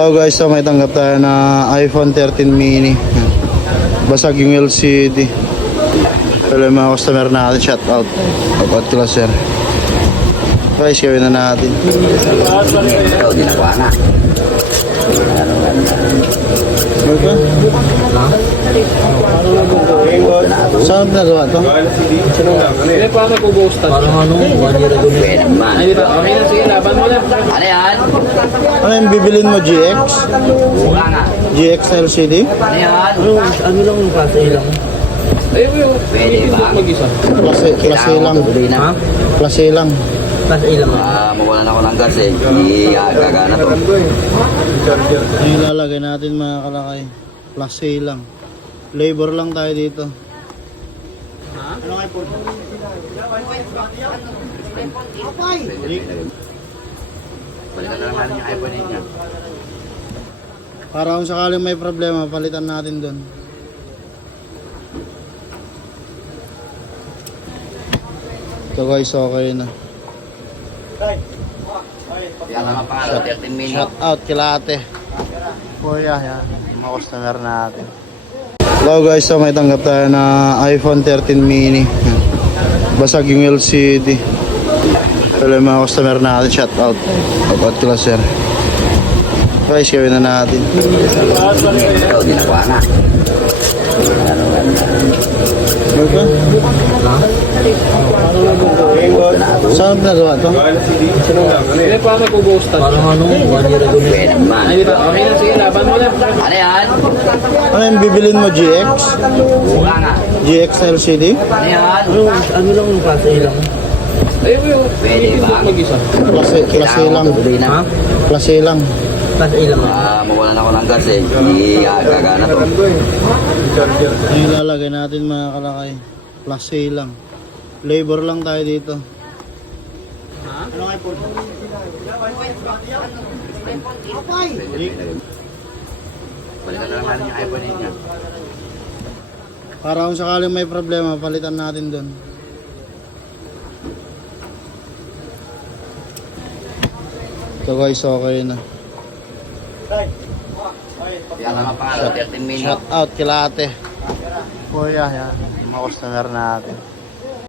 Hello guys, so may tanggap tayo na iPhone 13 mini. Basag yung LCD. Hello yung mga customer natin, shout out. Shout kila sir. Guys, gawin na natin. Ginawa na. Okay. Saan nagawa to? Hindi pa ako nag-ghost. Parang ano, 1 year ago. Pwede naman. Ay, okay na, sige, laban mo lang. Ano yan? Ano yung bibilin mo, GX? Buka nga. GX na LCD? Ano yan? Ano lang yung klase lang? Ay, Pwede ba? mag-isa. Klase lang. Ha? Klase lang. Klase A lang. Mawalan ako ng gas eh. Hindi gagana to. Ang ilalagay natin mga kalakay. Klase lang. Labor lang tayo dito. Balikan na lang natin yung iPhone niya. Para kung sakaling may problema, palitan natin doon. Ito guys, okay na. Kaya nga pangalan, 13 minutes. Shout out kila ate. Kuya, yan. Mga customer natin. Hello guys, so may tanggap tayo na iPhone 13 mini. Basag yung LCD. Hello yung mga customer natin, shout out. Shout out kila sir. Guys, gawin na natin. Ginawa na. Okay. Saan nagawa to? Hindi pa ako nag-ghost. Parang ano, 1 year ago. Pwede naman. Ay, okay na, sige, laban mo lang. Ano yan? Ano yung bibilin mo, GX? Buka nga. GX na LCD? Ano yan? Ano lang yung klase A lang? Ay, Pwede ba? mag-isa. Klase lang. Ha? Klase lang. Klase A lang. Mawalan ako ng gas eh. Hindi gagana to. Ang ilalagay natin mga kalakay. Klase lang. Labor lang tayo dito. Balikan na lang natin yung iPhone niya. Para kung sakaling may problema, palitan natin doon. Ito guys, okay na. Kaya nga pangalan, 13 minutes. Shout out kila ate. Kuya, yan. Mga customer natin.